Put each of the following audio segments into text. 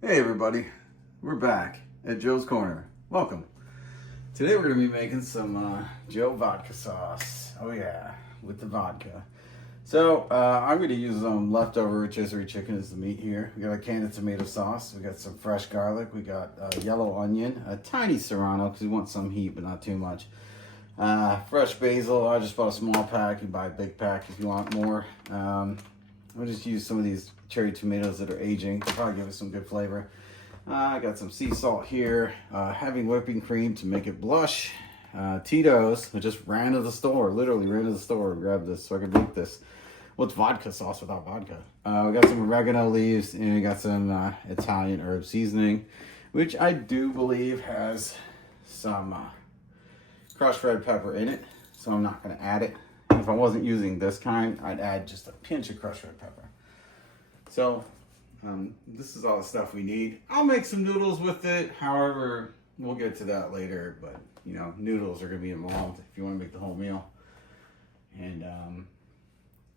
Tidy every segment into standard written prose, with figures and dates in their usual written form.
Hey everybody, we're back at Joe's Corner. Welcome. Today we're going to be making some Joe vodka sauce. Oh yeah, with the vodka. So I'm going to use leftover rotisserie chicken as the meat here. We got a can of tomato sauce. We got some fresh garlic. We got yellow onion, a tiny Serrano because we want some heat but not too much. Fresh basil. I just bought a small pack. You buy a big pack if you want more. We'll just use some of these cherry tomatoes that are aging. They'll probably give us some good flavor. I got some sea salt here. Having whipping cream to make it blush. Tito's. I just ran to the store. Literally ran to the store and grabbed this so I could make this. Well, it's vodka sauce without vodka. We got some oregano leaves and we got some Italian herb seasoning, which I do believe has some crushed red pepper in it. So I'm not going to add it. If I wasn't using this kind, I'd add just a pinch of crushed red pepper. So this is all the stuff we need. I'll make some noodles with it. However, we'll get to that later. But, you know, noodles are going to be involved if you want to make the whole meal. And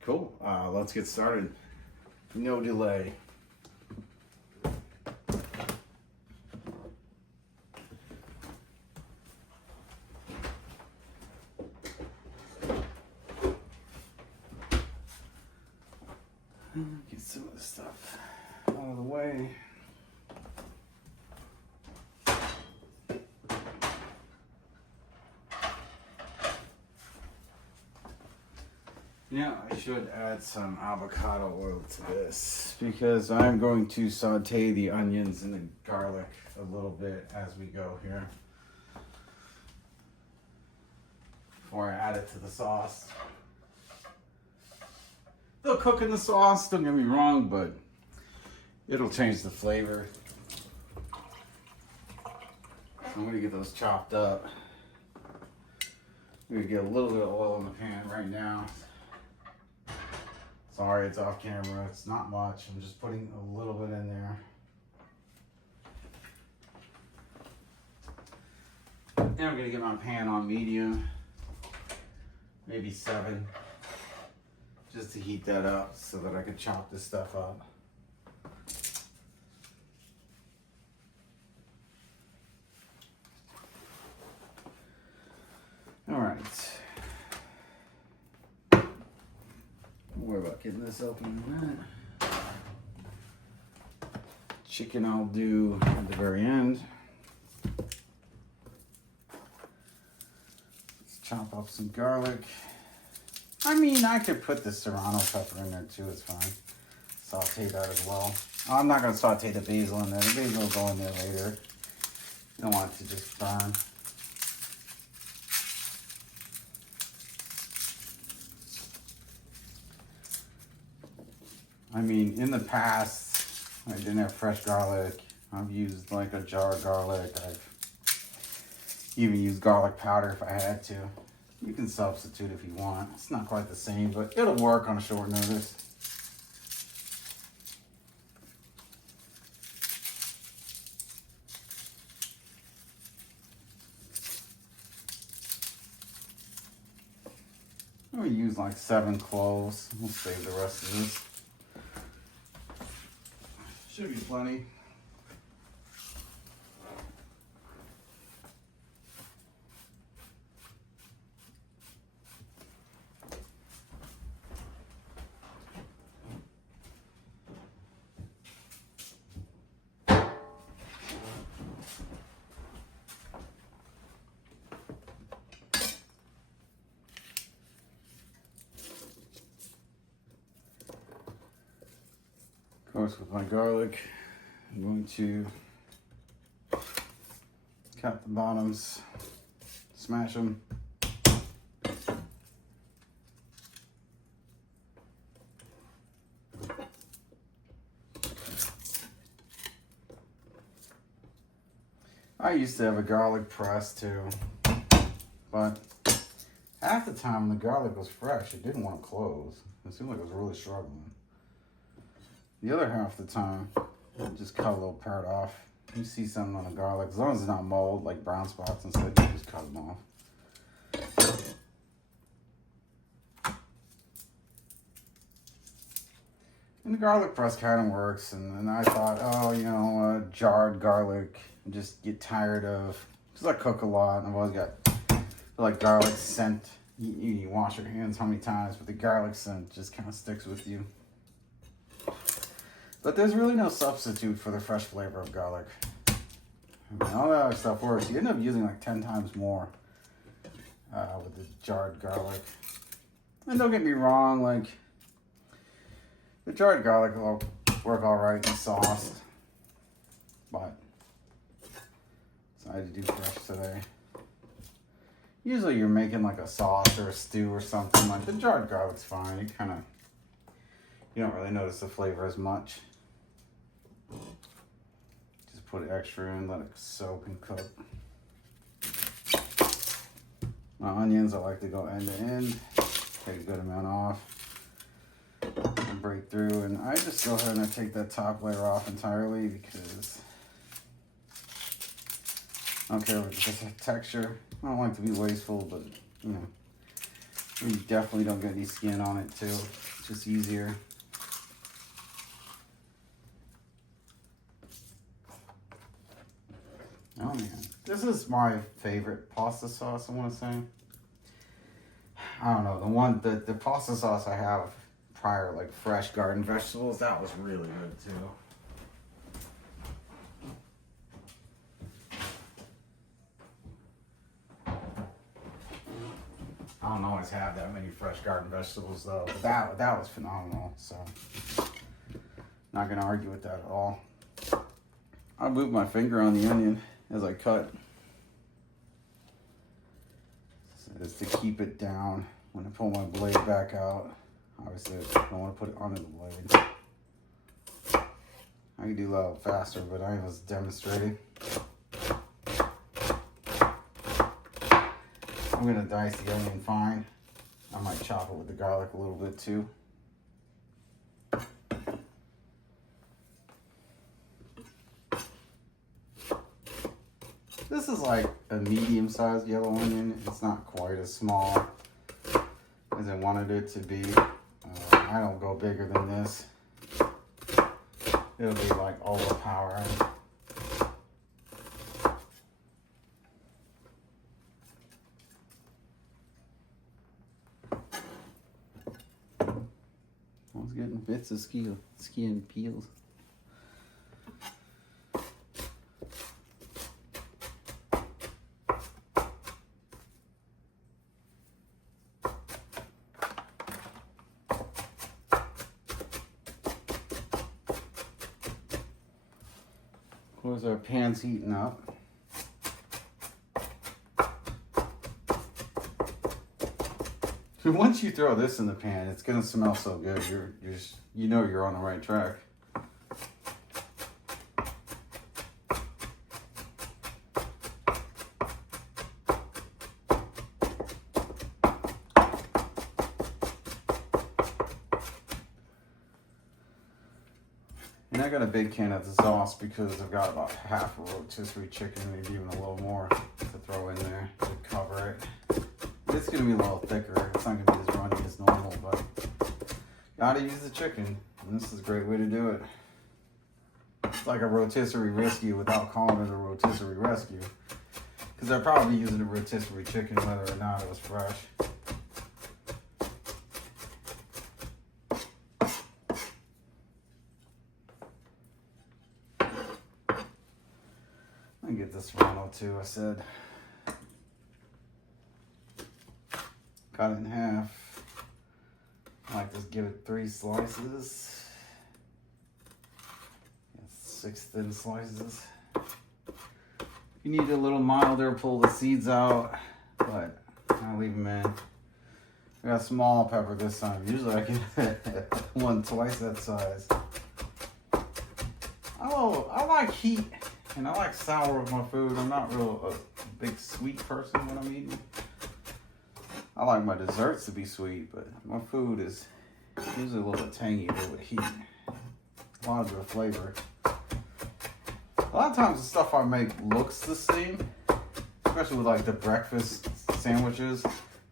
cool. Let's get started. No delay. Get some of this stuff out of the way. Now I should add some avocado oil to this because I'm going to saute the onions and the garlic a little bit as we go here before I add it to the sauce. They'll cook in the sauce, don't get me wrong, but it'll change the flavor. I'm gonna get those chopped up. I'm gonna get a little bit of oil in the pan right now. Sorry, it's off camera. It's not much. I'm just putting a little bit in there. And I'm gonna get my pan on medium, maybe 7. Just to heat that up so that I can chop this stuff up. All right. Don't worry about getting this open in a minute. Chicken I'll do at the very end. Let's chop up some garlic. I mean, I could put the Serrano pepper in there too, it's fine. Saute that as well. I'm not going to saute the basil in there. The basil will go in there later. You don't want it to just burn. I mean, in the past, I didn't have fresh garlic. I've used like a jar of garlic. I've even used garlic powder if I had to. You can substitute if you want. It's not quite the same, but it'll work on a short notice. I'm gonna use like 7 cloves. We'll save the rest of this. Should be plenty. Of course, with my garlic, I'm going to cut the bottoms, smash them. I used to have a garlic press too, but half the time the garlic was fresh, it didn't want to close. It seemed like it was really struggling. The other half of the time, just cut a little part off. You see something on the garlic, as long as it's not mold, like brown spots and stuff, you just cut them off. And the garlic press kind of works. And I thought, oh, you know, jarred garlic, just get tired of, because I cook a lot and I've always got like garlic scent. You wash your hands how many times, but the garlic scent just kind of sticks with you. But there's really no substitute for the fresh flavor of garlic. I mean, all that other stuff works. You end up using like 10 times more with the jarred garlic. And don't get me wrong, like the jarred garlic will work all right in sauce, but decided to do fresh today. Usually you're making like a sauce or a stew or something, like the jarred garlic's fine. You don't really notice the flavor as much. Just put extra in, let it soak and cook. My onions, I like to go end to end, take a good amount off, and break through. And I just go ahead and I take that top layer off entirely because I don't care if it's just a texture. I don't like to be wasteful, but you know, you definitely don't get any skin on it too. It's just easier. Oh man, this is my favorite pasta sauce, I want to say. I don't know, the pasta sauce I have prior, like fresh garden vegetables, that was really good too. I don't always have that many fresh garden vegetables though, but that was phenomenal, so not gonna argue with that at all. I moved my finger on the onion as I cut. So it's to keep it down when I pull my blade back out. Obviously, I don't want to put it under the blade. I can do a little faster, but I was demonstrating. I'm gonna dice the onion fine. I might chop it with the garlic a little bit too. This is like a medium-sized yellow onion. It's not quite as small as I wanted it to be. I don't go bigger than this. It'll be like overpowering. I was getting bits of skin peels. Of course, our pan's heating up. Once you throw this in the pan, it's gonna smell so good. You know you're on the right track. And I got a big can of the sauce because I've got about half a rotisserie chicken, maybe even a little more to throw in there to cover it. It's gonna be a little thicker. It's not gonna be as runny as normal, but gotta use the chicken. And this is a great way to do it. It's like a rotisserie rescue without calling it a rotisserie rescue. Because they're probably using a rotisserie chicken whether or not it was fresh. Let me get this Serrano too, I said. Cut it in half. I like to give it 3 slices. 6 thin slices. If you need a little milder, pull the seeds out, but I'll leave them in. I got small pepper this time. Usually I get one twice that size. I like heat and I like sour with my food. I'm not real a big sweet person when I'm eating. I like my desserts to be sweet, but my food is usually a little bit tangy, a little bit heat. A lot of the flavor. A lot of times the stuff I make looks the same, especially with like the breakfast sandwiches.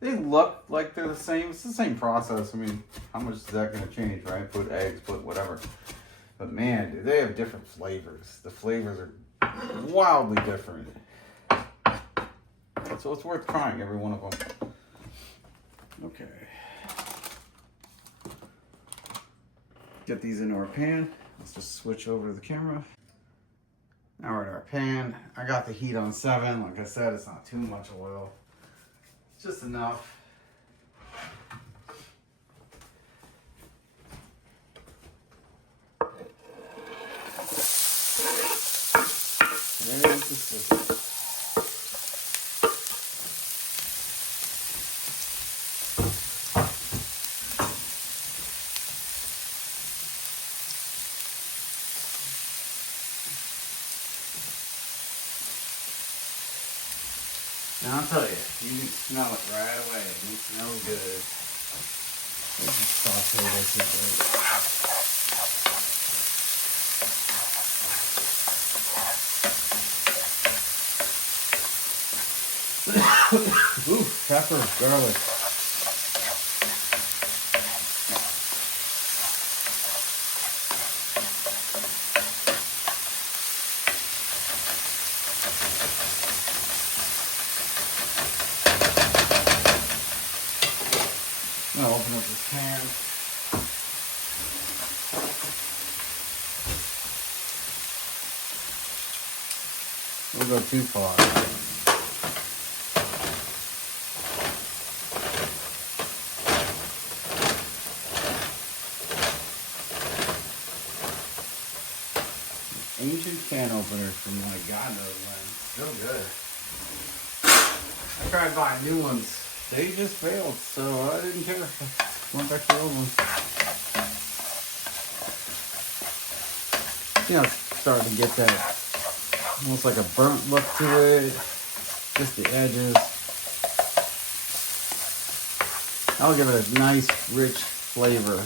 They look like they're the same. It's the same process. I mean, how much is that going to change, right? Put eggs, put whatever. But man, dude, they have different flavors. The flavors are wildly different. So it's worth trying every one of them. Okay. Get these into our pan. Let's just switch over to the camera. Now we're in our pan. I got the heat on 7. Like I said, it's not too much oil. It's just enough. There's the sizzle. Now I'll tell you, you can smell it right away. It smells good. Let's just saute this a bit. Ooh, pepper, garlic. I'm gonna open up this pan. We'll go too far. Ancient can openers from like God knows when. Still good. I tried buying new ones. They just failed, so I didn't care. Went back to the old one. You know, it's starting to get that almost like a burnt look to it. Just the edges. I'll give it a nice, rich flavor.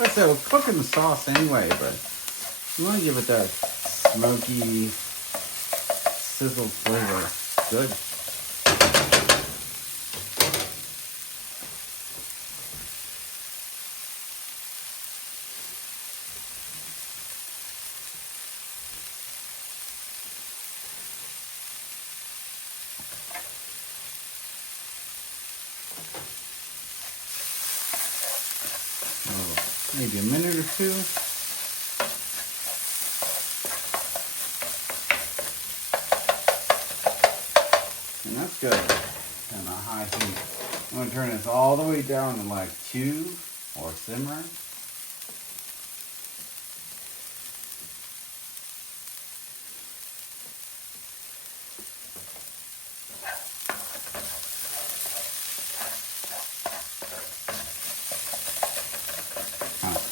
Like I said, we're cooking the sauce anyway, but you want to give it that smoky, sizzled flavor. Good. Maybe a minute or two. And that's good. And a high heat. I'm going to turn this all the way down to like 2 or simmer.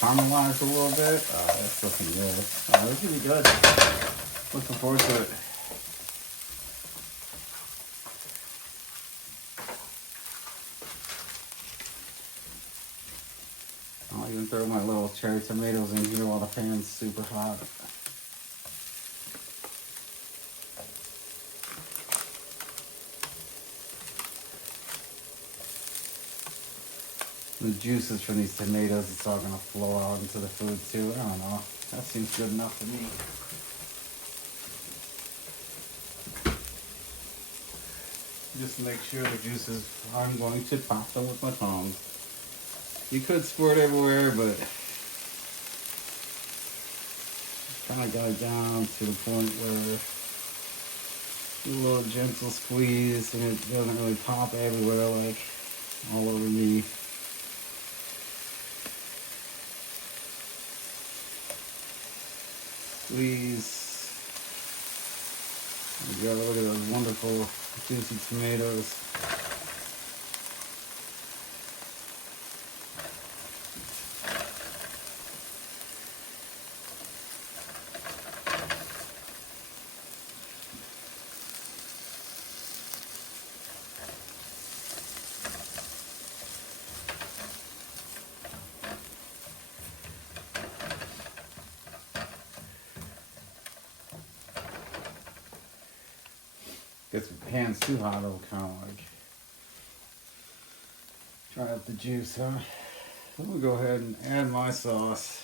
Caramelized a little bit. Oh, that's looking good. Oh, that's gonna be good. Looking forward to it. I'll even throw my little cherry tomatoes in here while the pan's super hot. The juices from these tomatoes, it's all gonna flow out into the food too. I don't know. That seems good enough to me. Just make sure the juices, I'm going to pop them with my tongue. You could squirt everywhere, but kind of got it down to the point where a little gentle squeeze and it doesn't really pop everywhere like all over me. Squeeze. There we go. Look at those wonderful juicy tomatoes. Gets the pan's too hot, it'll kind of like Try out the juice, huh? I'm gonna go ahead and add my sauce.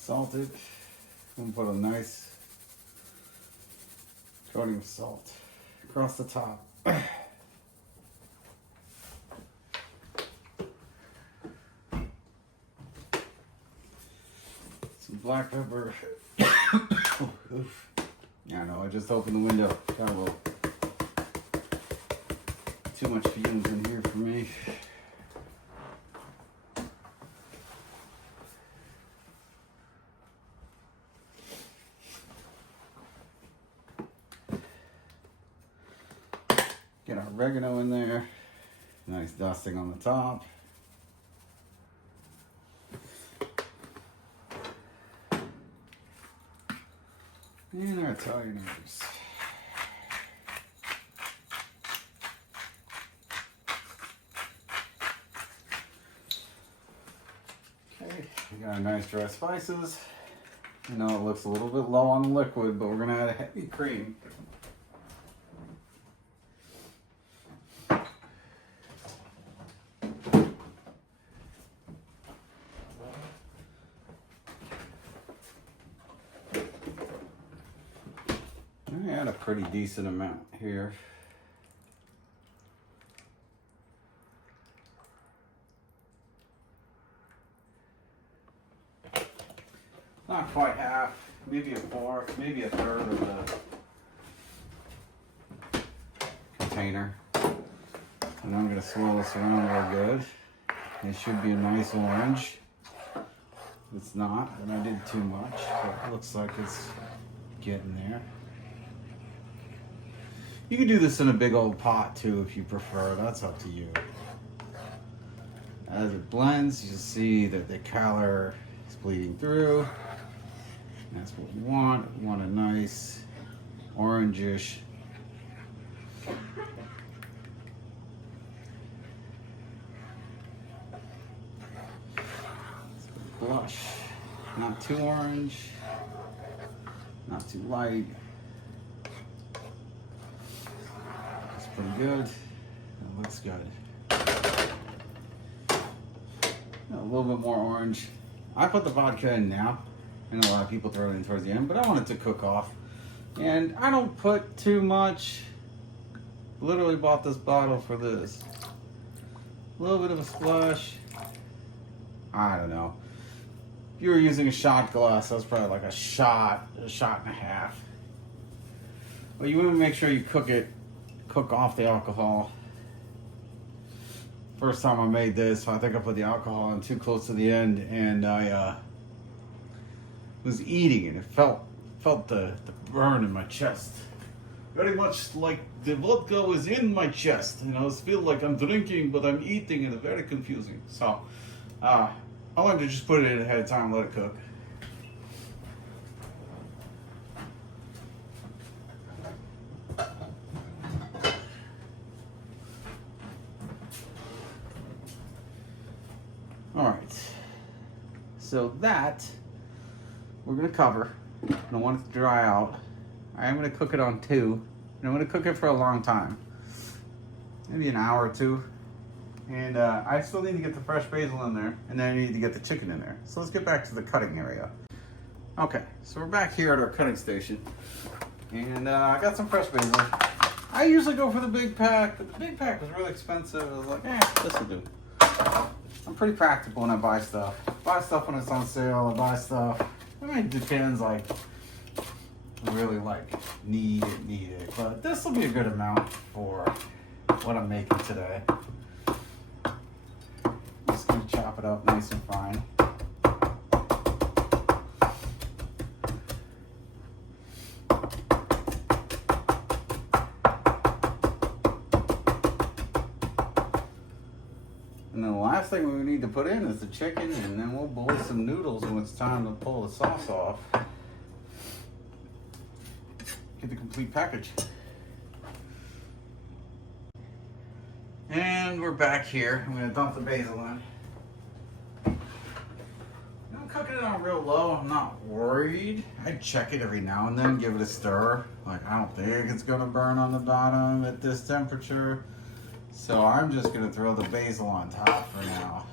Salt it. I'm gonna put a nice coating of salt across the top. Some black pepper. Oh, oof. Yeah, I know, I just opened the window. Got a little too much fumes in here for me. Get our oregano in there. Nice dusting on the top. And our Italian herbs. Okay, we got our nice dry spices. I know it looks a little bit low on the liquid, but we're gonna add a heavy cream. I add a pretty decent amount here. Not quite half, maybe a fourth, maybe a third of the container. And I'm gonna swirl this around real good. It should be a nice orange. It's not, and I did too much, but it looks like it's getting there. You can do this in a big old pot too if you prefer, that's up to you. As it blends, you see that the color is bleeding through. That's what we want. We want a nice orangish blush. Not too orange, not too light. That's pretty good. That looks good. A little bit more orange. I put the vodka in now. I know a lot of people throw it in towards the end, but I want it to cook off. And I don't put too much. Literally bought this bottle for this. A little bit of a splash. I don't know. If you were using a shot glass, that's probably like a shot and a half. But you want to make sure you cook off the alcohol. First time I made this, I think I put the alcohol in too close to the end, and I was eating it. It felt the burn in my chest. Very much like the vodka was in my chest. You know, I feel like I'm drinking, but I'm eating, and it's very confusing. So, I wanted to just put it in ahead of time and let it cook. All right. So that we're gonna cover. I don't want it to dry out. I am gonna cook it on 2, and I'm gonna cook it for a long time, maybe an hour or 2. And I still need to get the fresh basil in there, and then I need to get the chicken in there. So let's get back to the cutting area. Okay, so we're back here at our cutting station, and I got some fresh basil. I usually go for the big pack, but the big pack was really expensive. I was like, this will do. I'm pretty practical when I buy stuff. I buy stuff when it's on sale. I buy stuff. I mean, it depends, like, really, like, need it. But this will be a good amount for what I'm making today. Just gonna chop it up nice and fine. And then then the last thing we need to put in is the chicken, and then we'll boil some noodles when it's time to pull the sauce off. Get the complete package. And we're back here. I'm gonna dump the basil in. I'm cooking it on real low. I'm not worried. I check it every now and then, give it a stir. Like, I don't think it's gonna burn on the bottom at this temperature. So I'm just gonna throw the basil on top for now.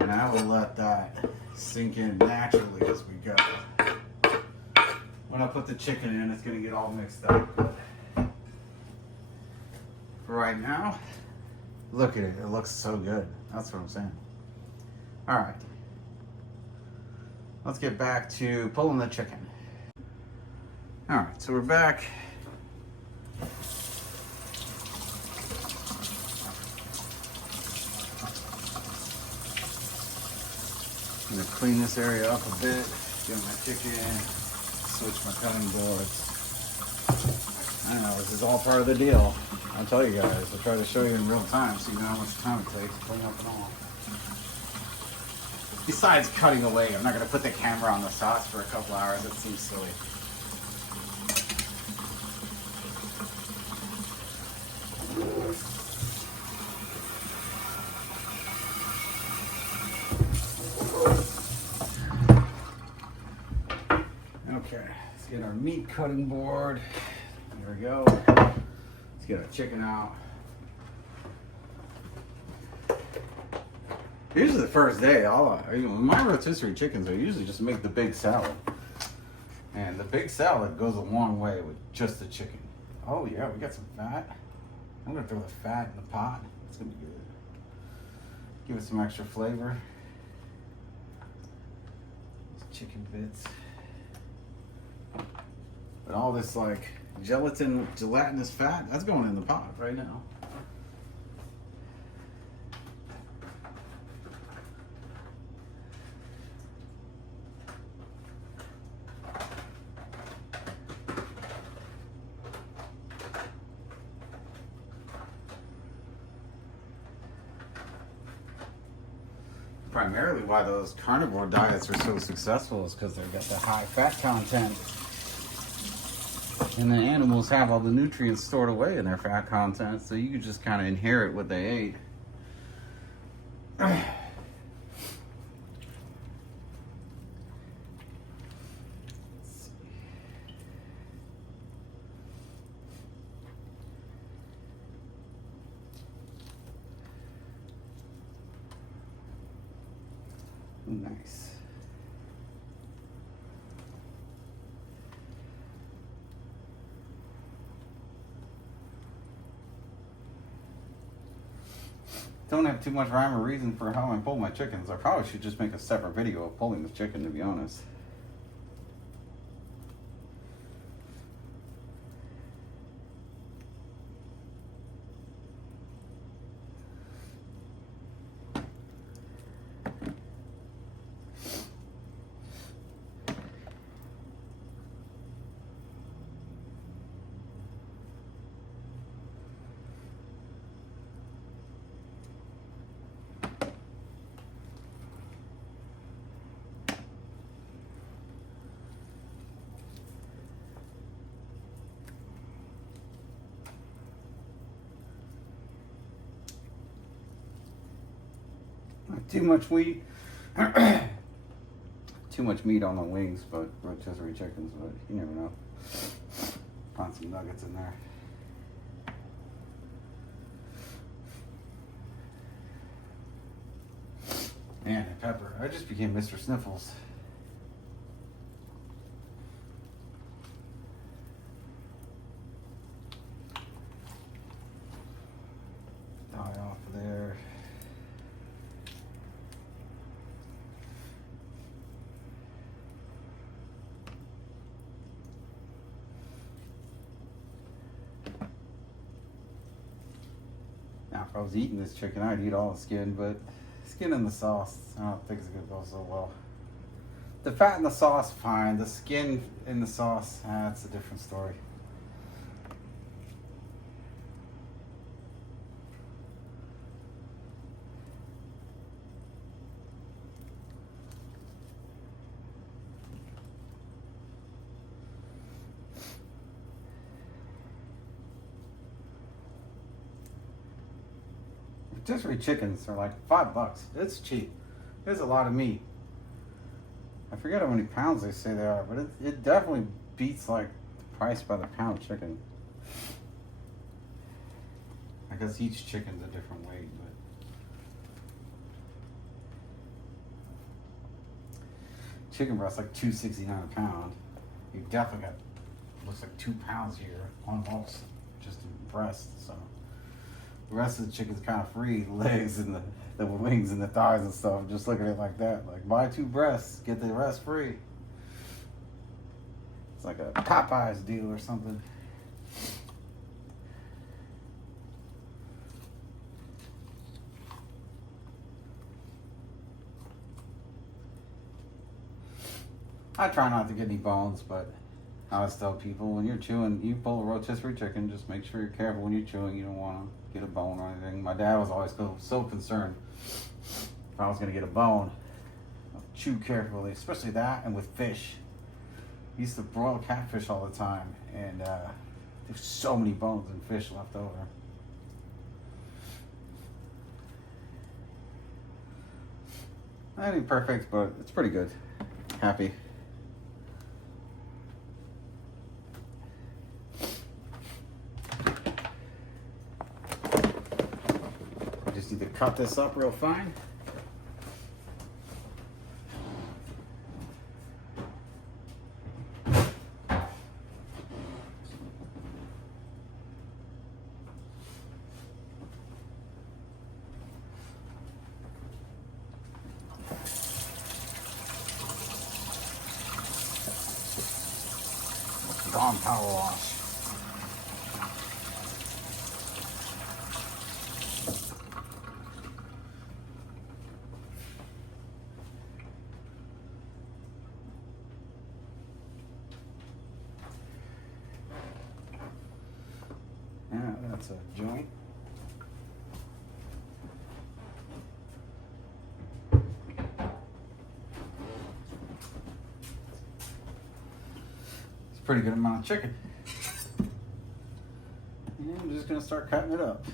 And I will let that sink in naturally as we go. When I put the chicken in, it's gonna get all mixed up. For right now, look at it. It looks so good. That's what I'm saying. All right. Let's get back to pulling the chicken. All right, so we're back. I'm gonna clean this area up a bit, get my chicken, switch my cutting boards. I don't know, this is all part of the deal. I'll tell you guys, I'll try to show you in real time so you know how much time it takes to clean up and all. Besides cutting away, I'm not gonna put the camera on the sauce for a couple hours, that seems silly. Okay, let's get our meat cutting board. There we go. Let's get our chicken out. Usually the first day, my rotisserie chickens, I usually just make the big salad. And the big salad goes a long way with just the chicken. Oh yeah, we got some fat. I'm gonna throw the fat in the pot. It's gonna be good. Give it some extra flavor. These chicken bits. But all this like gelatinous fat, that's going in the pot right now. Primarily why those carnivore diets are so successful is because they've got the high fat content. And the animals have all the nutrients stored away in their fat content, so you can just kind of inherit what they ate. Nice. Don't have too much rhyme or reason for how I pull my chickens. I probably should just make a separate video of pulling the chicken, to be honest. Too much wheat, too much meat on the wings, but rotisserie chickens, but you never know. Find some nuggets in there. Man, and pepper. I just became Mr. Sniffles. Die off of there. Now, if I was eating this chicken, I'd eat all the skin, but skin in the sauce, I don't think it's gonna go so well. The fat in the sauce, fine. The skin in the sauce, that's a different story. Rotisserie chickens are like $5. It's cheap. There's a lot of meat. I forget how many pounds they say they are, but it definitely beats like the price by the pound chicken. I guess each chicken's a different weight, but chicken breast like $2.69 a pound. You definitely got looks like 2 pounds here almost just in breast. So the rest of the chicken's kind of free, the legs and the wings and the thighs and stuff. Just look at it like that. Like buy 2 breasts, get the rest free. It's like a Popeyes deal or something. I try not to get any bones, but I always tell people when you're chewing, you pull a rotisserie chicken, just make sure you're careful when you're chewing. You don't want to get a bone or anything. My dad was always so concerned if I was going to get a bone. I'll chew carefully, especially that and with fish. I used to broil catfish all the time, and there's so many bones and fish left over. Not ain't perfect, but it's pretty good. Happy. Just need to cut this up real fine. Dawn power wash. Yeah, that's a joint. Pretty good amount of chicken. And I'm just gonna start cutting it up.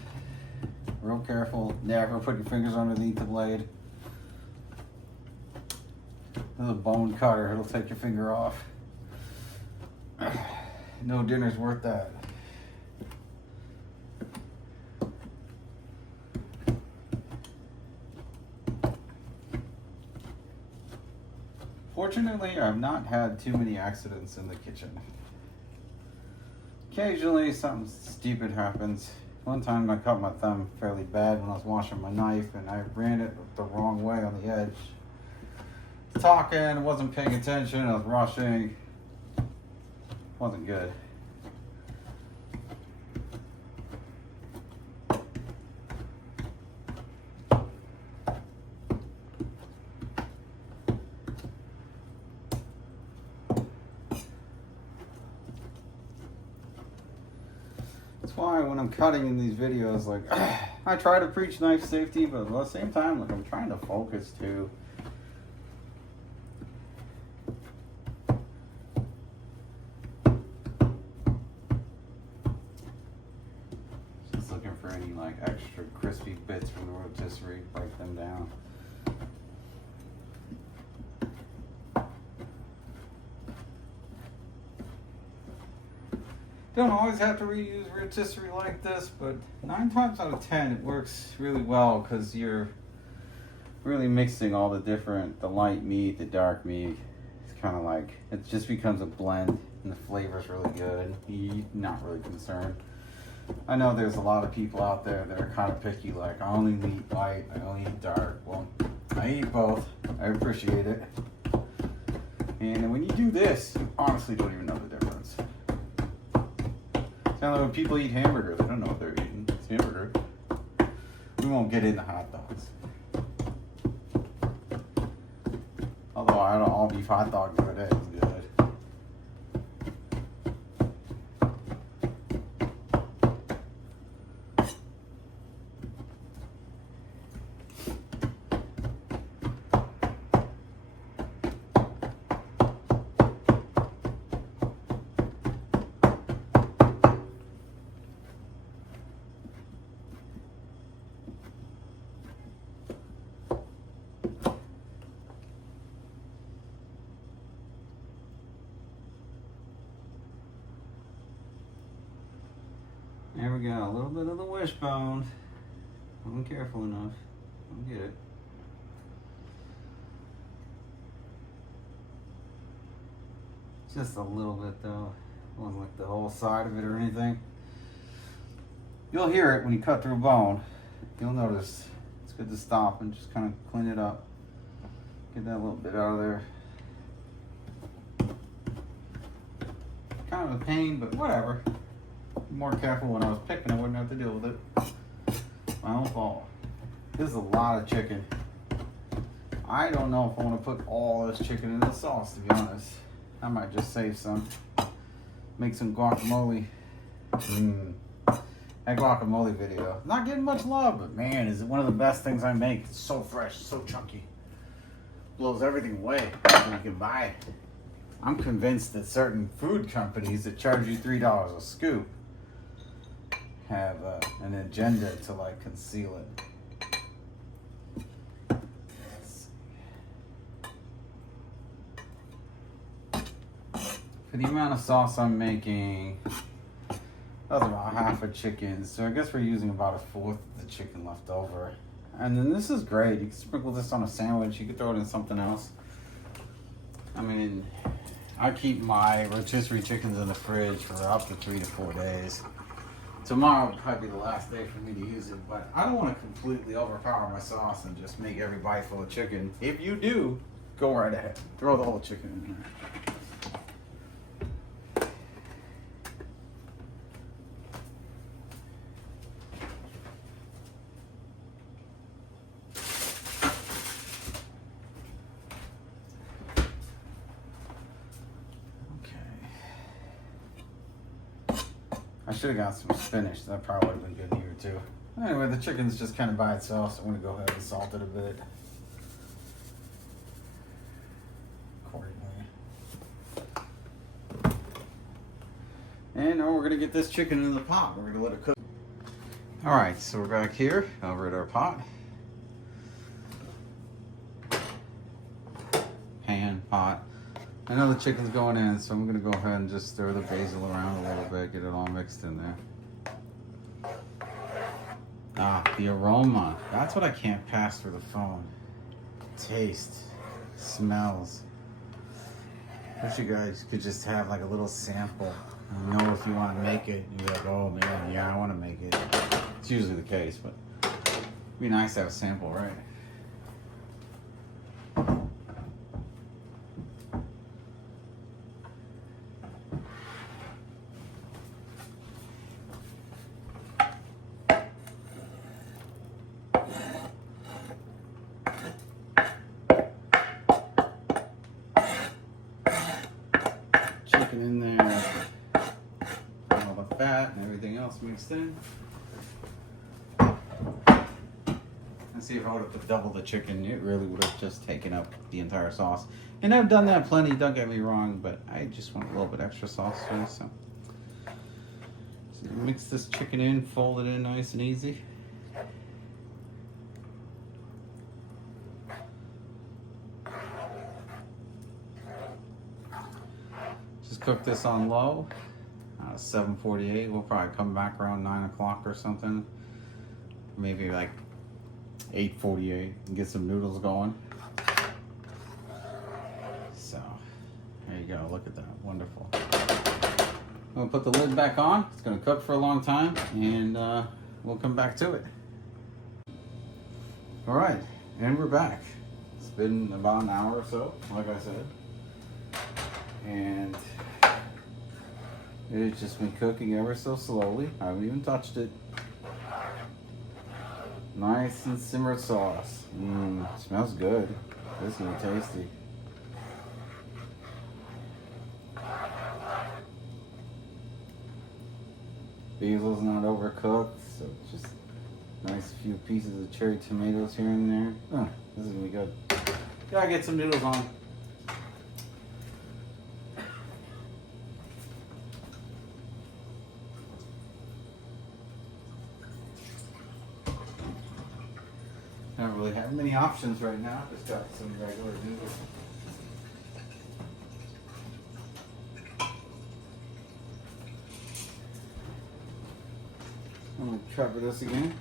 Real careful, never put your fingers underneath the blade. There's a bone cutter, it'll take your finger off. No dinner's worth that. Fortunately, I've not had too many accidents in the kitchen. Occasionally, something stupid happens. One time I cut my thumb fairly bad when I was washing my knife, and I ran it the wrong way on the edge. I was talking, wasn't paying attention, I was rushing. Wasn't good. That's why when I'm cutting in these videos, like, I try to preach knife safety, but at the same time, like, I'm trying to focus too. Just looking for any, like, extra crispy bits from the rotisserie, break them down. Don't always have to reuse rotisserie like this, but 9 times out of 10 it works really well because you're really mixing all the light meat, the dark meat. It's kind of like, it just becomes a blend and the flavor's really good. You're not really concerned. I know there's a lot of people out there that are kind of picky, like, I only eat light, I only eat dark. Well, I eat both. I appreciate it. And when you do this, you honestly don't even know the difference. Kind of like when people eat hamburger, they don't know what they're eating. It's hamburger. We won't get into hot dogs. Although I had an all beef hot dog the other day, it was good. we go. A little bit of the wishbone. I'm careful enough. I'll get it. Just a little bit though. It wasn't like the whole side of it or anything. You'll hear it when you cut through a bone. You'll notice. It's good to stop and just kind of clean it up. Get that little bit out of there. Kind of a pain, but whatever. More careful when I was picking, I wouldn't have to deal with it. My own fault. This is a lot of chicken. I don't know if I want to put all this chicken in the sauce, to be honest. I might just save some. Make some guacamole. That guacamole video. Not getting much love, but man, is it one of the best things I make. It's so fresh, so chunky. Blows everything away when you can buy it. I'm convinced that certain food companies that charge you $3 a scoop have an agenda to like conceal it. For the amount of sauce I'm making, that's about half a chicken. So I guess we're using about a fourth of the chicken left over. And then this is great. You can sprinkle this on a sandwich. You can throw it in something else. I mean, I keep my rotisserie chickens in the fridge for up to 3 to 4 days. Tomorrow will probably be the last day for me to use it, but I don't want to completely overpower my sauce and just make every bite full of chicken. If you do, go right ahead. Throw the whole chicken in there. I should have got some spinach. That probably would have been good here too. Anyway, the chicken's just kind of by itself, so I'm going to go ahead and salt it a bit. Accordingly. And now we're going to get this chicken in the pot. We're going to let it cook. Alright, so we're back here over at our pot. Pan, pot. I know the chicken's going in, so I'm going to go ahead and just stir the basil around a little bit, get it all mixed in there. Ah, the aroma. That's what I can't pass through the phone. Taste, smells. Wish you guys could just have like a little sample. And know if you want to make it. You're like, oh man, yeah, I want to make it. It's usually the case, but it'd be nice to have a sample, right? Chicken in there, all the fat and everything else mixed in. And see, if I would have put double the chicken, it really would have just taken up the entire sauce. And I've done that plenty, don't get me wrong, but I just want a little bit extra sauce too. So mix this chicken in, fold it in nice and easy. Just cook this on low, 748. We'll probably come back around 9 o'clock or something. Maybe like 8:48 and get some noodles going. So, there you go. Look at that. Wonderful. I'm going to put the lid back on. It's going to cook for a long time, and we'll come back to it. All right, and we're back. It's been about an hour or so, like I said. And it's just been cooking ever so slowly. I haven't even touched it. Nice and simmered sauce. Smells good. This is gonna be tasty. Basil's not overcooked, so just nice few pieces of cherry tomatoes here and there. This is gonna be good. Gotta get some noodles on. I don't really have many options right now. Just got some regular noodles. cover this again.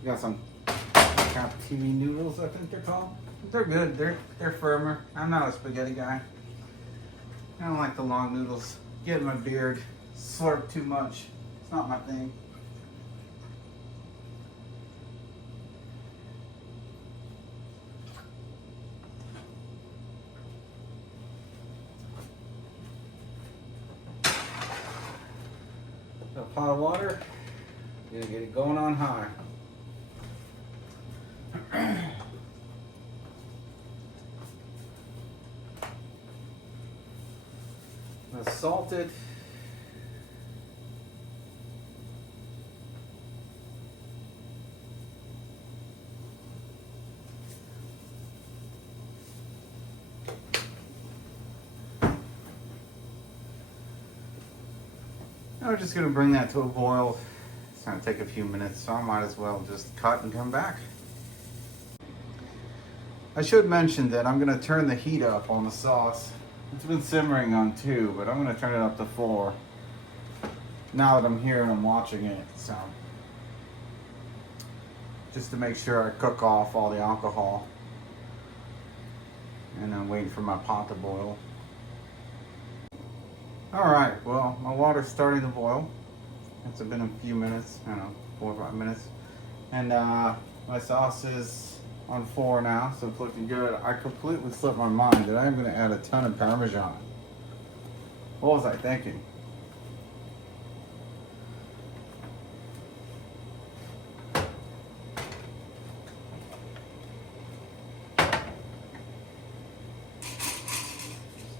We got some cappuccino noodles, I think they're called. They're good. They're firmer. I'm not a spaghetti guy. I don't like the long noodles. Get in my beard, slurp too much. It's not my thing. A pot of water. Gonna get it going on high. Salt it. Now we're just going to bring that to a boil. It's going to take a few minutes, so I might as well just cut and come back. I should mention that I'm going to turn the heat up on the sauce. It's been simmering on 2, but I'm going to turn it up to 4 now that I'm here and I'm watching it. So, just to make sure I cook off all the alcohol. And I'm waiting for my pot to boil. Alright, well, my water's starting to boil. It's been a few minutes, I don't know, 4 or 5 minutes. And my sauce is on 4 now, so it's looking good. I completely slipped my mind that I'm going to add a ton of Parmesan. What was I thinking?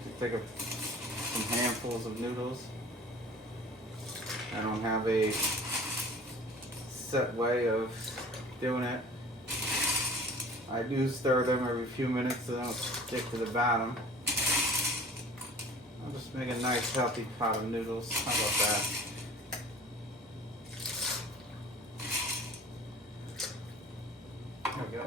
Just take some handfuls of noodles. I don't have a set way of doing it. I do stir them every few minutes so they don't stick to the bottom. I'll just make a nice healthy pot of noodles. How about that? There we go.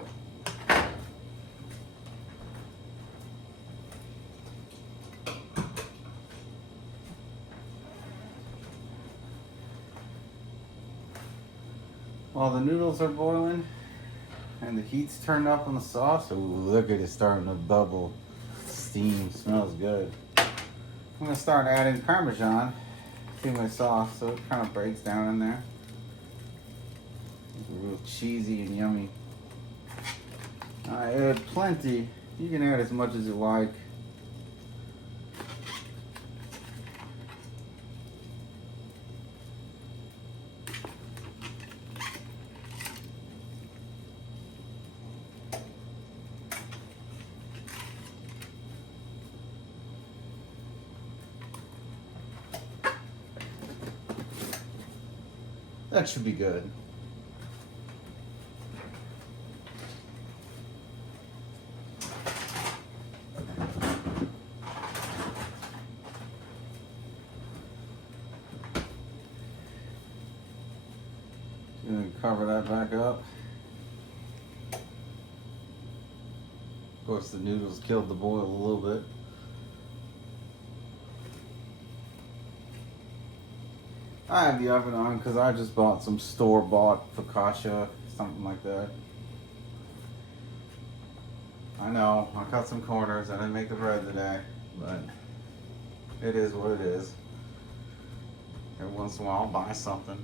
While the noodles are boiling, and the heat's turned up on the sauce. Ooh, look at it starting to bubble. Steam, smells good. I'm gonna start adding Parmesan to my sauce so it kind of breaks down in there. It's real cheesy and yummy. I add plenty. You can add as much as you like. That should be good. Gonna cover that back up. Of course, the noodles killed the boil a little bit. I have the oven on because I just bought some store-bought focaccia, something like that. I know, I cut some corners. I didn't make the bread today, but it is what it is. Every once in a while, I'll buy something.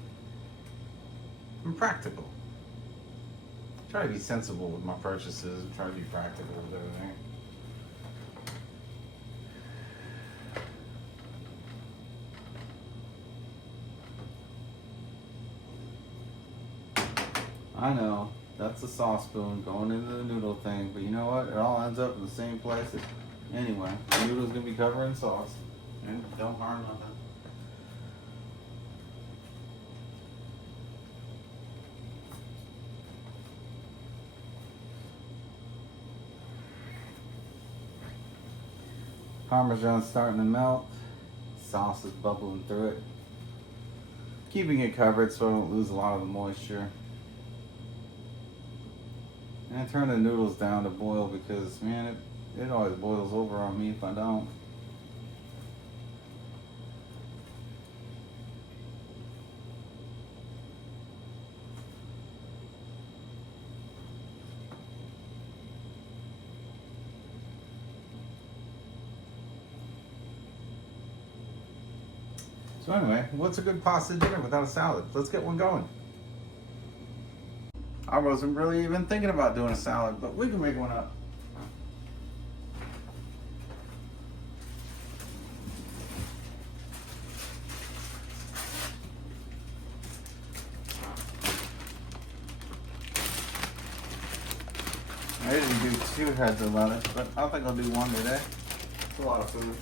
I'm practical. Try to be sensible with my purchases and try to be practical with everything. I know, that's the sauce spoon going into the noodle thing, but you know what? It all ends up in the same place. Anyway, the noodle's gonna be covered in sauce. And don't harm nothing. Parmesan's starting to melt. Sauce is bubbling through it. Keeping it covered so I don't lose a lot of the moisture. And I turn the noodles down to boil because, man, it always boils over on me if I don't. So anyway, what's a good pasta dinner without a salad? Let's get one going. I wasn't really even thinking about doing a salad, but we can make one up. I usually do 2 heads of lettuce, but I think I'll do 1 today. It's a lot of food.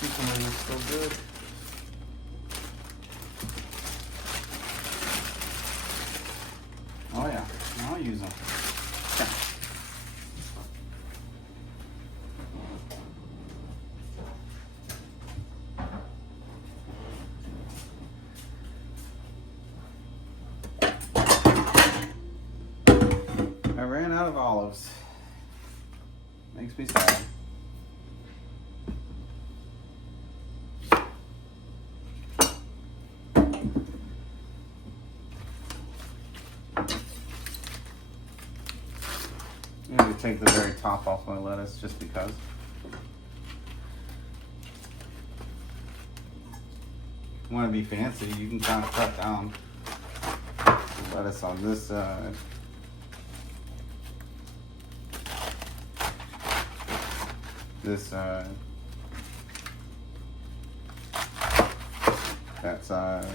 Cucumber is still good. Oh yeah, I'll use them. Okay. I ran out of olives. Makes me sad. I'm going to take the very top off my lettuce just because. If you want to be fancy, you can kind of cut down the lettuce on this side. This side. That side.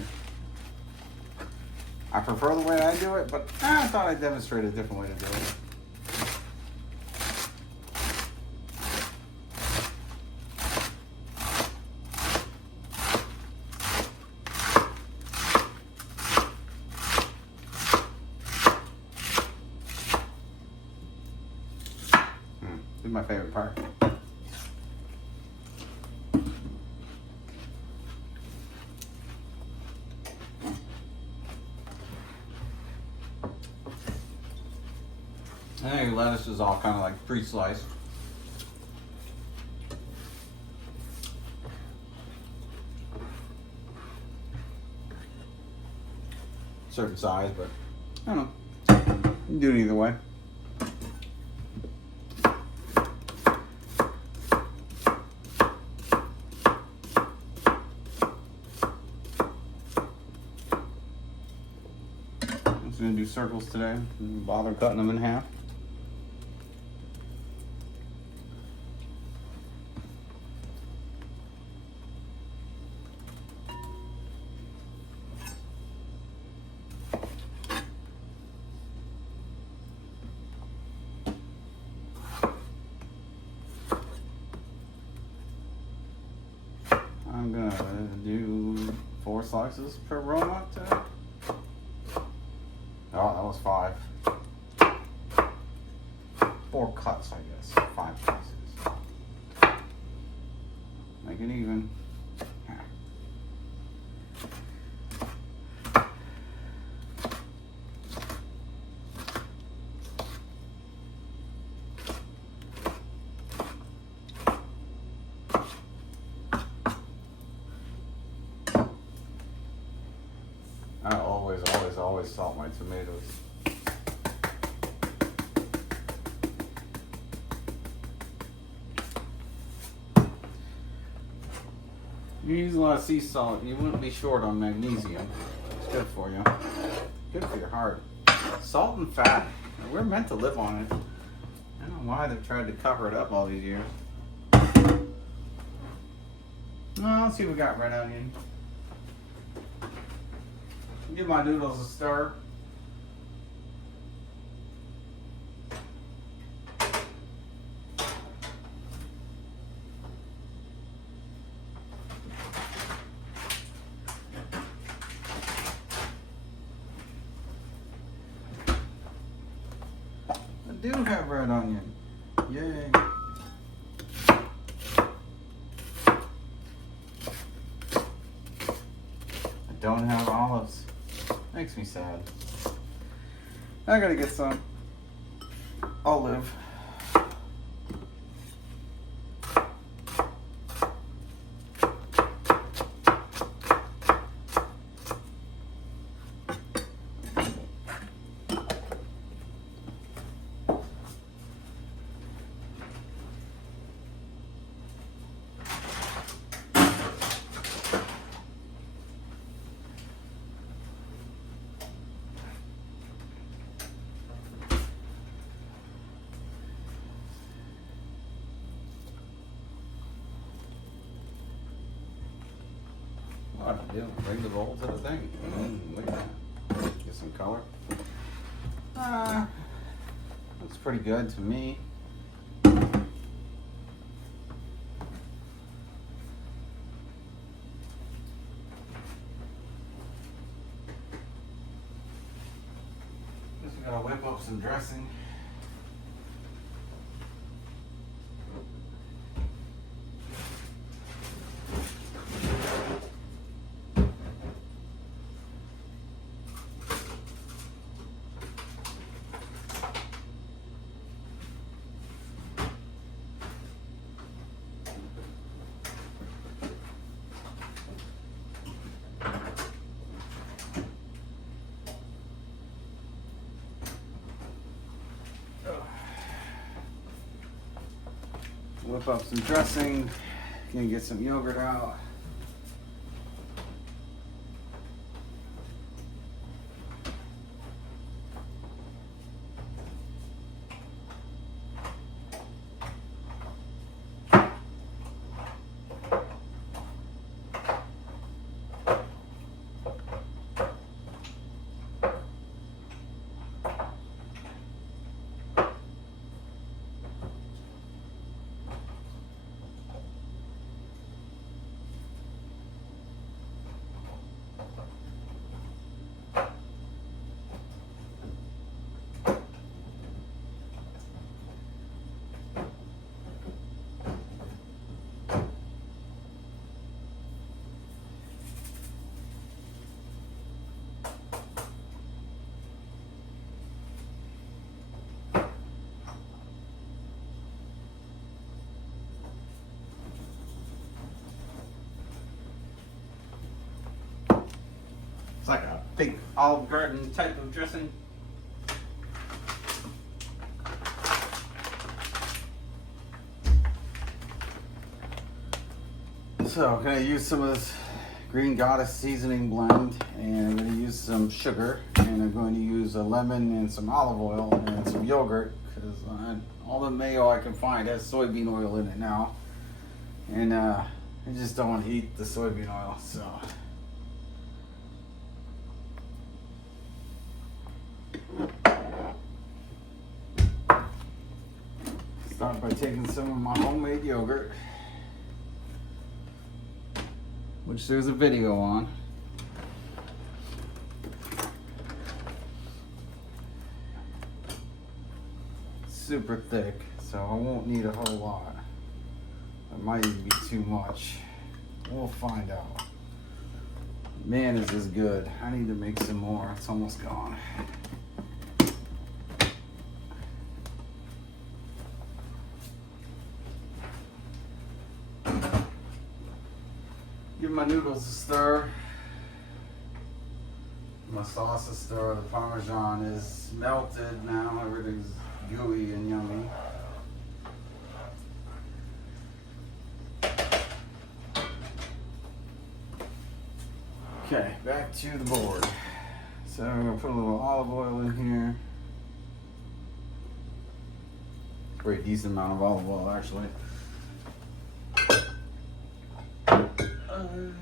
I prefer the way I do it, but I thought I'd demonstrate a different way to do it. This is my favorite part. I think lettuce is all kind of like pre-sliced. Certain size, but I don't know. You can do it either way. I'm just gonna do circles today. Don't bother cutting them in half. I'm gonna do 4 slices per roll today. Oh, that was 5. 4 cuts, I guess. 5 slices. Make it even. I always salt my tomatoes. You use a lot of sea salt, you wouldn't be short on magnesium. It's good for you. Good for your heart. Salt and fat. We're meant to live on it. I don't know why they've tried to cover it up all these years. Well, let's see what we got. Red onion. Give my noodles a stir. I do have red onion. Yay. I don't have olives. Makes me sad. I gotta get some olive. What do I do? Bring the bowl to the thing. Look at that. Get some color. Looks pretty good to me. Guess we gotta whip up some dressing. Whip up some dressing. Gonna get some yogurt out. It's like a big Olive Garden type of dressing. So I'm going to use some of this Green Goddess seasoning blend, and I'm going to use some sugar, and I'm going to use a lemon and some olive oil and some yogurt, because all the mayo I can find has soybean oil in it now, and I just don't want to eat the soybean oil. So start by taking some of my homemade yogurt, which there's a video on. Super thick, so I won't need a whole lot. It might even be too much. We'll find out. Man, is this good. I need to make some more. It's almost gone. Give my noodles a stir. My sauce a stir. The Parmesan is melted now. Everything's gooey and yummy. Okay, back to the board. So I'm gonna put a little olive oil in here. Pretty decent amount of olive oil, actually. And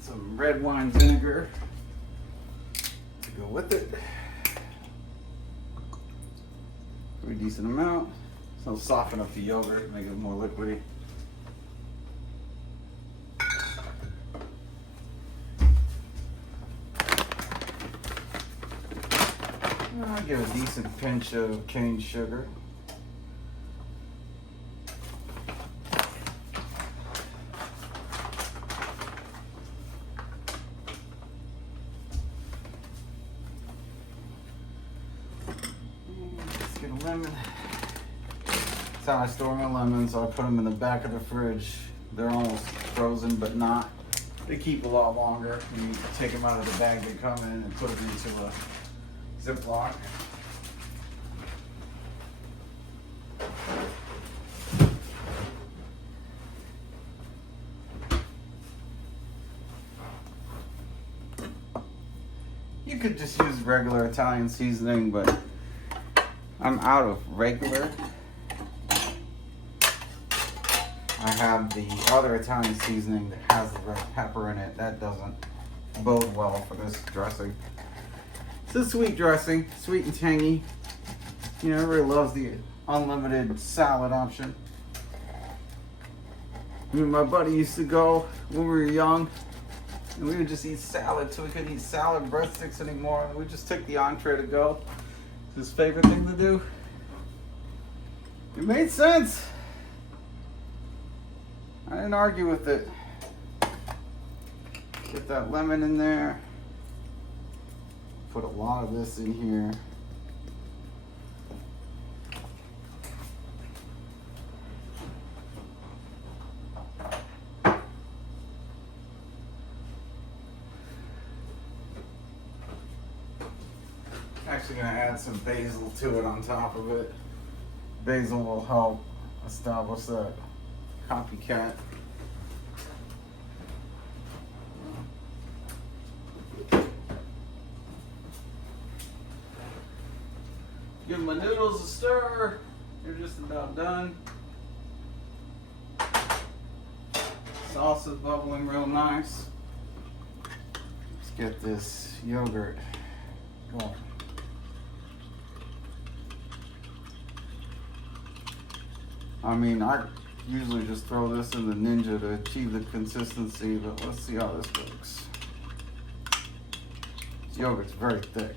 some red wine vinegar to go with it. Pretty decent amount. So it'll soften up the yogurt, make it more liquidy. I'll give a decent pinch of cane sugar. lemon. That's how I store my lemons. I put them in the back of the fridge. They're almost frozen, but not. They keep a lot longer. You take them out of the bag they come in and put them into a Ziploc. You could just use regular Italian seasoning, but I'm out of regular. I have the other Italian seasoning that has the red pepper in it. That doesn't bode well for this dressing. It's a sweet dressing, sweet and tangy. You know, everybody loves the unlimited salad option. Me and my buddy used to go when we were young, and we would just eat salad till we couldn't eat salad breadsticks anymore. And we just took the entree to go. It's his favorite thing to do. It made sense. I didn't argue with it. Get that lemon in there. Put a lot of this in here. Actually gonna add some basil to it on top of it. Basil will help establish that copycat. Give my noodles a stir. They're just about done. Sauce is bubbling real nice. Let's get this yogurt going. I mean, I usually just throw this in the Ninja to achieve the consistency, but let's see how this works. This yogurt's very thick.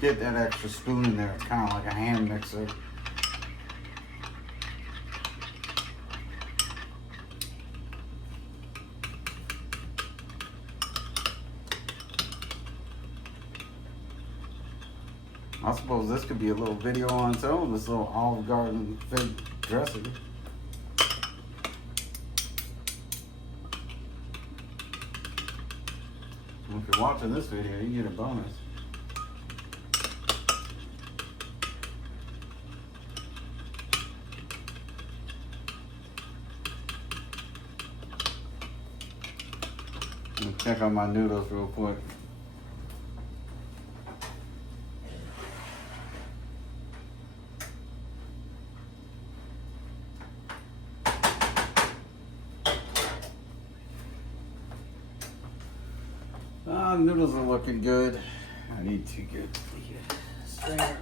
Get that extra spoon in there. It's kind of like a hand mixer. I suppose this could be a little video on its own, this little Olive Garden fig dressing. If you're watching this video, you get a bonus. Let me check on my noodles real quick. Noodles are looking good. I need to get the strainer.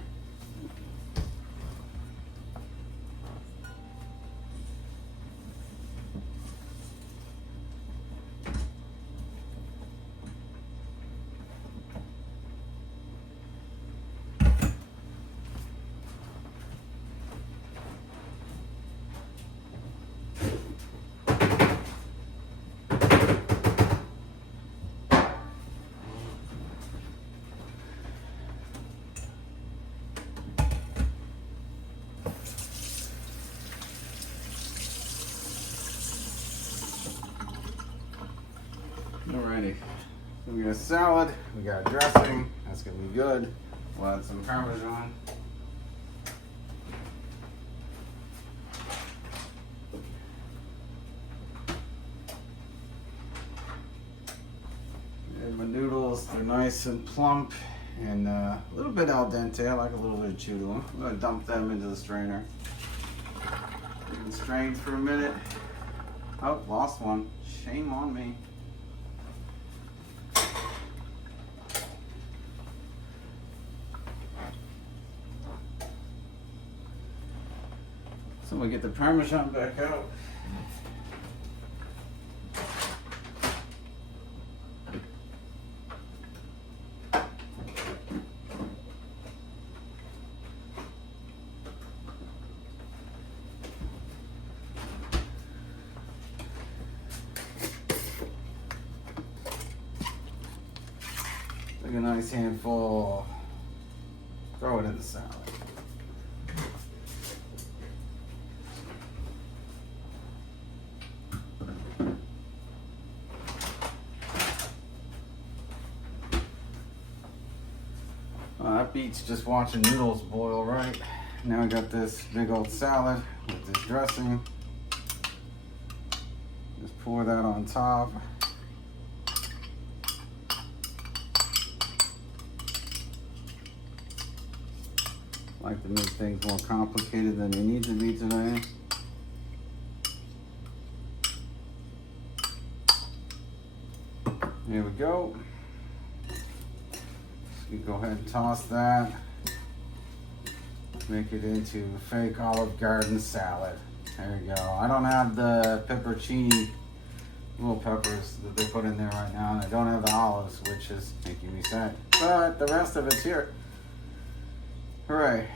our salad. We got dressing. That's gonna be good. We'll add some Parmesan. And my noodles, they're nice and plump and a little bit al dente. I like a little bit of chew to them. I'm gonna dump them into the strainer. And strain for a minute. Oh, lost one. Shame on me. So we get the Parmesan back out. Take a nice handful, throw it in the salad. That beats just watching noodles boil, right? Now I got this big old salad with this dressing. Just pour that on top. Like to make things more complicated than they need to be today. There we go. You go ahead and toss that. Make it into fake Olive Garden salad. There you go. I don't have the pepperoncini little peppers that they put in there right now, and I don't have the olives, which is making me sad. But the rest of it's here. Hooray.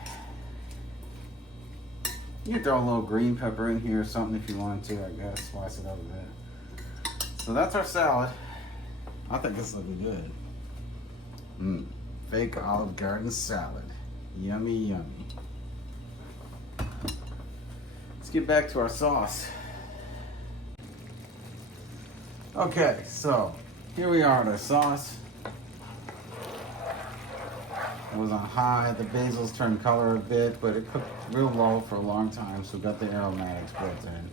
You can throw a little green pepper in here or something if you want to, I guess. Slice it up a bit. So that's our salad. I think this looking good. Fake Olive Garden salad. Yummy, yummy. Let's get back to our sauce. Okay, so here we are at our sauce. It was on high. The basils turned color a bit, but it cooked real low for a long time, so we got the aromatics built in.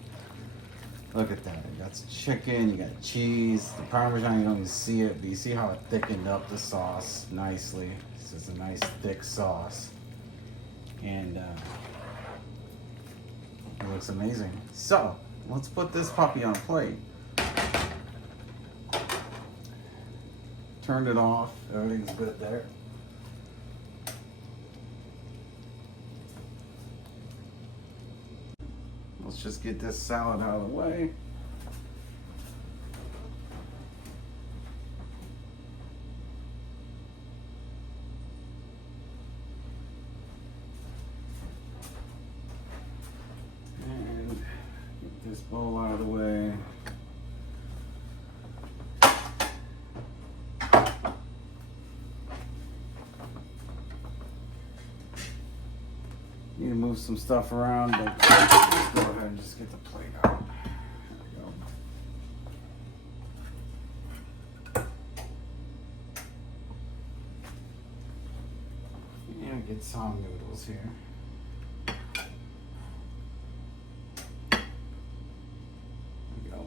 Look at that. You got some chicken, you got cheese, the Parmesan, you don't even see it, but you see how it thickened up the sauce nicely. This is a nice thick sauce. And it looks amazing. So, let's put this puppy on a plate. Turned it off. Everything's good there. Let's just get this salad out of the way. And get this bowl out of the way. Need to move some stuff around, but let's go ahead and just get the plate out. There we go. And get some noodles here. There we go.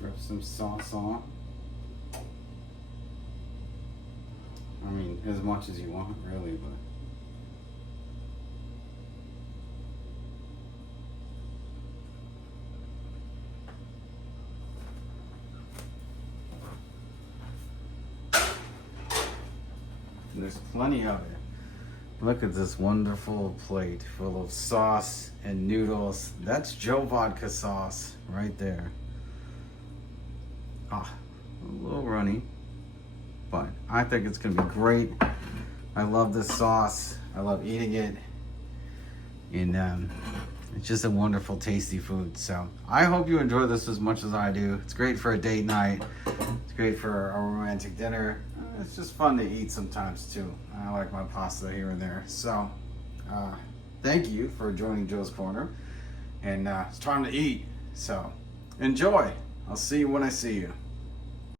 Drip some sauce on. I mean, as much as you want, really, but. And there's plenty of it. Look at this wonderful plate full of sauce and noodles. That's Joe Vodka sauce right there. Ah, a little runny, but I think it's gonna be great. I love this sauce. I love eating it. And It's just a wonderful, tasty food. So I hope you enjoy this as much as I do. It's great for a date night. It's great for a romantic dinner. It's just fun to eat sometimes too. I like my pasta here and there. So thank you for joining Joe's Corner. And it's time to eat. So enjoy. I'll see you when I see you.